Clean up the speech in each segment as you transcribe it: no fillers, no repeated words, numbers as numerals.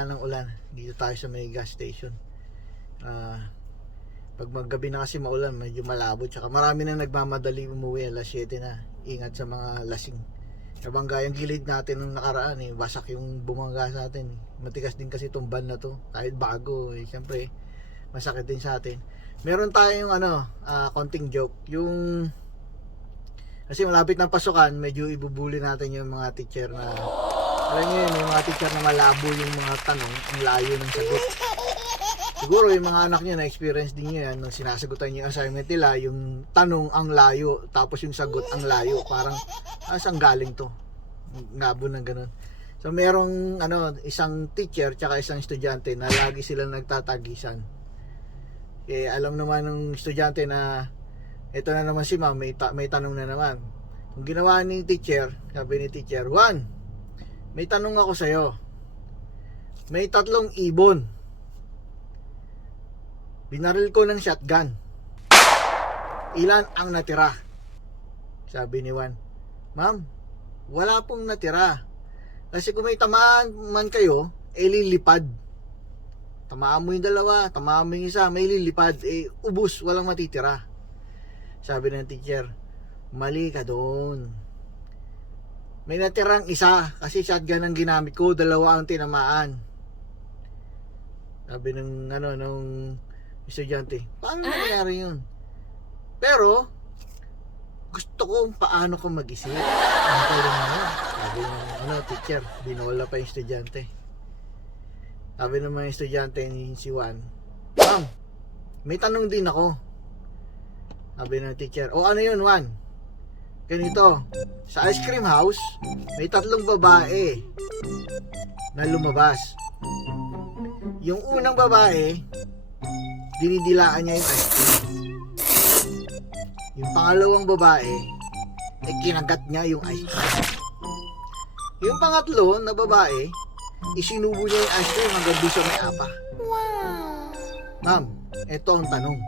kabila ng ulan. Dito tayo sa may gas station. Pag maggabi na kasi maulan, medyo malabo. Tsaka marami na nagmamadali umuwi. Alas 7 na. Ingat sa mga lasing. Nabangga yung gilid natin nung nakaraan wasak yung bumangga sa atin Matigas din kasi itong van na to. Kahit bago syempre masakit din sa atin. Meron tayong konting joke. Yung kasi malapit ng pasukan, medyo ibubuli natin yung mga teacher na alam niyo yun, yung mga teacher na malabo yung mga tanong, ang layo ng sagot. Siguro yung mga anak niyo na experience din niyo yan nung sinasagutan niyo yung assignment nila, yung tanong ang layo tapos yung sagot ang layo, parang saan galing to? Ngabo ng ganun. So merong isang teacher tsaka isang estudyante na lagi silang nagtatagisan. Alam naman ng estudyante na ito na naman si ma'am, may tanong na naman. Kung ginawa ni teacher, sabi ni teacher, Juan, may tanong ako sa'yo. May 3 ibon. Binaril ko ng shotgun. Ilan ang natira? Sabi ni Juan, ma'am, wala pong natira. Kasi kung may tamaan man kayo, lilipad. Tamaan mo yung 2, tamaan mo yung 1, may lilipad. Ubus, walang matitira. Sabi ng teacher, mali ka doon. May natirang 1 kasi shotgun ang ginamit ko, 2 ang tinamaan. Sabi nung estudyante, paano nangyari yun? Pero gusto ko paano ko mag-isip. Sabi ng teacher, binola pa yung estudyante. Sabi ng mga estudyante ni si Juan, ma'am, may tanong din ako. Sabi ng teacher, ano yun Juan? Ganito, sa ice cream house, may 3 babae na lumabas. Yung unang babae, dinidilaan niya yung ice cream. Yung pangalawang babae, kinagat niya yung ice cream. Yung pangatlo na babae, isinubo niya yung ice cream hanggang doon sa may apa. Ma'am, eto ang tanong.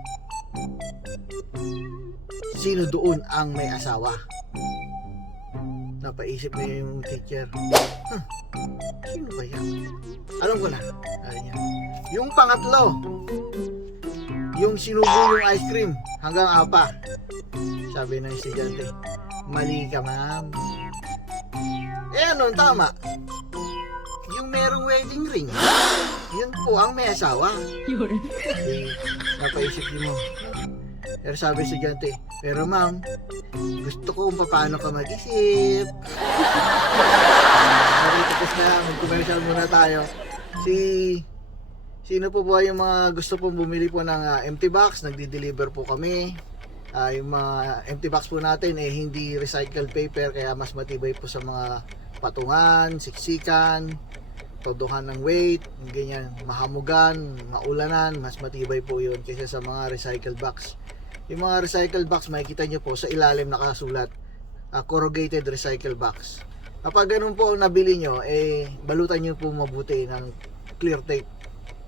Sino doon ang may asawa? Napaisip na yung teacher. Sino ba yan? Alam ko na. Sabi niya. Yung pangatlo, yung sinubo yung ice cream hanggang apa. Sabi ng estudyante, mali ka ma'am. Ano, tama. Yung merong wedding ring, yun po ang may asawa. Napaisip mo. Pero sabi sa estudyante, pero ma'am, gusto ko kung paano ka mag-isip. Tapos na, mag-commercial muna tayo. Sino po ba yung mga gusto pong bumili po ng empty box? Nagdi-deliver po kami. Yung mga empty box po natin hindi recycled paper, kaya mas matibay po sa mga patungan, siksikan, todohan ng weight, ganyan, mahamugan, maulanan, mas matibay po yun kaysa sa mga recycled box. Yung mga recycled box, makikita nyo po sa ilalim nakasulat, corrugated recycled box. Kapag ganun po ang nabili nyo, balutan nyo po mabuti ng clear tape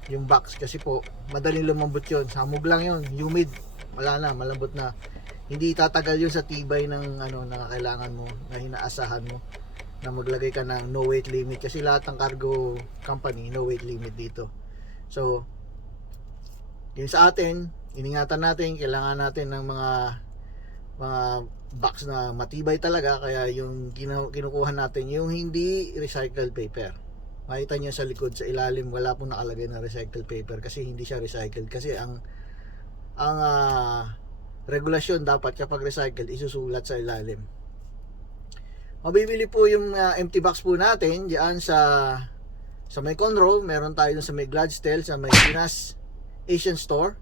yung box, kasi po madaling lumambot yun, samog lang yun, humid, wala na, malambot na. Hindi tatagal yun sa tibay ng na kailangan mo, na hinaasahan mo na maglagay ka ng no weight limit, kasi lahat ng cargo company no weight limit dito. So yun sa atin, iningatan natin, kailangan natin ng mga box na matibay talaga, kaya yung kinukuha natin yung hindi recycled paper. Makita nyo sa likod, sa ilalim, wala pong nakalagay na recycled paper kasi hindi siya recycled. Kasi ang regulasyon dapat kapag recycled, isusulat sa ilalim. Mabibili po yung empty box po natin diyan sa may Conroe. Meron tayo sa may Gladstone, sa may Pinas Asian Store.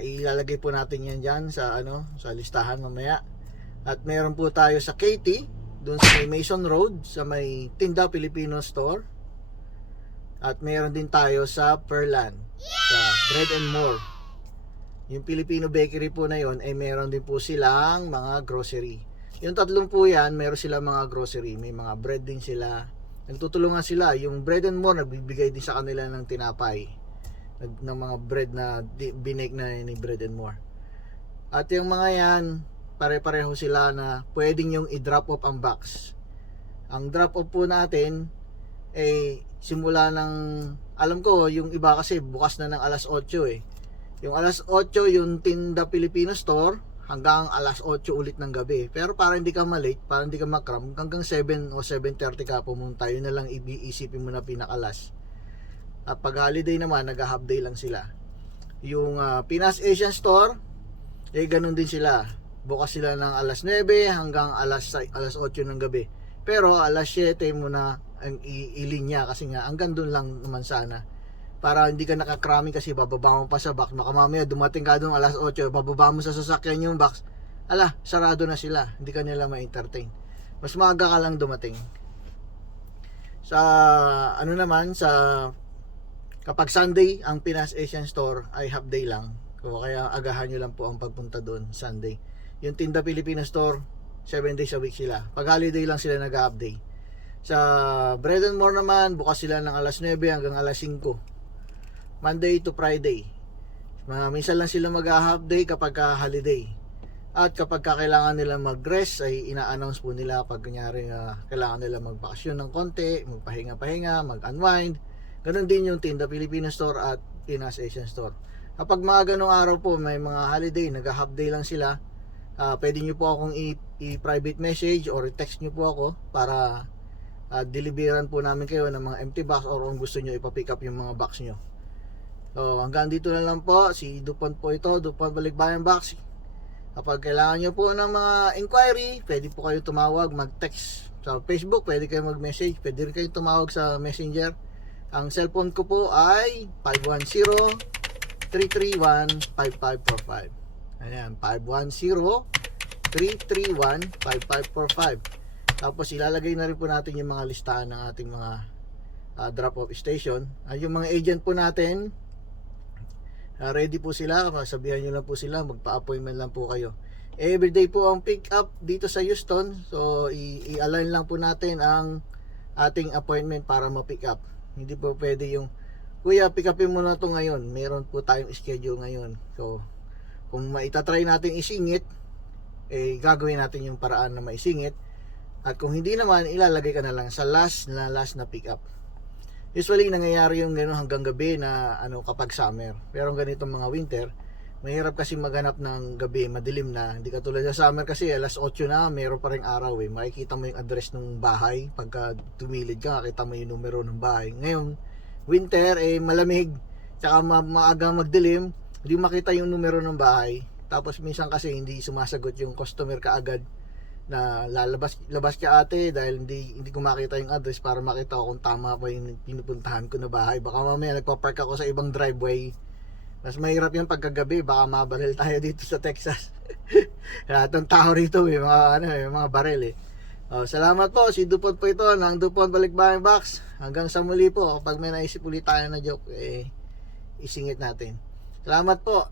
Ilalagay po natin yan diyan sa sa listahan mamaya. At meron po tayo sa Katy, doon sa may Mason Road, sa may Tinda Filipino Store. At meron din tayo sa Pearland, sa Bread and More. Yung Filipino bakery po na yon, meron din po silang mga grocery. Yung 3 po yan, meron silang mga grocery. May mga bread din sila. Nagtutulungan sila. Yung Bread and More, nagbibigay din sa kanila ng tinapay, ng mga bread na binake na ni Bread and More. At yung mga yan, pare-pareho sila na pwedeng yung i-drop off ang box. Ang drop off po natin simula ng, alam ko yung iba kasi bukas na ng alas 8 eh. Yung alas 8 yung Tinda Pilipino Store hanggang alas 8 ulit ng gabi. Pero para hindi ka malate, para hindi ka makram, hanggang 7 o 7:30 ka pumunta. Yun na lang iisipin mo na pinakalas. At pag holiday naman, nag-half day lang sila. Yung Pinas Asian Store, ganun din sila. Bukas sila ng alas 9 hanggang alas 8 ng gabi. Pero alas 7 mo na ang ilinya kasi nga hanggang doon lang naman sana. Para hindi ka nakakrami kasi bababa mo pa sa box. Baka mamaya dumating ka doon alas 8, bababa mo sa sasakyan yung box. Sarado na sila. Hindi ka nila ma-entertain. Mas maaga ka lang dumating. Sa ano naman, kapag Sunday, ang Pinas Asian Store ay half day lang. Kaya agahan nyo lang po ang pagpunta doon Sunday. Yung Tinda Pilipino Store, 7 days a week sila. Pag holiday lang sila nag-half day. Sa Bread and More naman, bukas sila ng alas 9 hanggang alas 5. Monday to Friday. Minsan lang sila mag-half day kapag holiday. At kapag kailangan nila mag-rest, ay ina-announce po nila pag kunyari kailangan nila magbakasyon ng konti, magpahinga-pahinga, mag-unwind. Ganon din yung Tinda Filipino Store at Pinas Asian Store. Kapag mga ganong araw po, may mga holiday, nag-half day lang sila, pwede nyo po akong i-private message or i-text nyo po ako para deliveran po namin kayo ng mga empty box or kung gusto nyo ipapick up yung mga box nyo. So hanggang dito na lang po. Si Dupont po ito, Dupont Balikbayan Box. Kapag kailangan nyo po ng mga inquiry, pwede po kayo tumawag, mag-text sa Facebook, pwede kayo mag-message, pwede rin kayo tumawag sa Messenger. Ang cellphone ko po ay 510-331-5545. Ayan, 510-331-5545. Tapos ilalagay na rin po natin yung mga listahan ng ating mga drop-off station. Yung mga agent po natin, ready po sila. Sabihan nyo lang po sila, magpa-appointment lang po kayo. Everyday po ang pick up dito sa Houston. So i-align lang po natin ang ating appointment para ma-pick up. Hindi po pwede yung, kuya, pick upin mo na to ngayon. Meron po tayong schedule ngayon. So kung maitatry natin isingit, gagawin natin yung paraan na maisingit. At kung hindi naman, ilalagay ka na lang sa last na pick up. Usually nangyayari yung gano'n hanggang gabi na kapag summer. Pero ganitong mga winter, mahirap kasi maghanap ng gabi, madilim na. Hindi katulad sa summer kasi alas 8 na, meron pa ring araw eh. Makikita mo yung address ng bahay. Pagka tumilid ka, makita mo yung numero ng bahay. Ngayon, winter malamig, tsaka maagang magdilim, hindi makita yung numero ng bahay. Tapos minsan kasi hindi sumasagot yung customer kaagad na labas ka ate dahil hindi ko makita yung address para makita ko kung tama pa yung pinupuntahan ko na bahay. Baka mamaya nagpa-park ako sa ibang driveway. Mas mahirap yan pagkagabi, baka mabaril tayo dito sa Texas. Lahat ng tao rito mga baril eh. Salamat po, si Dupont po ito ng Dupont Balikbayan Box. Hanggang sa muli po, kapag may naisip ulit tayo na joke, isingit natin. Salamat po.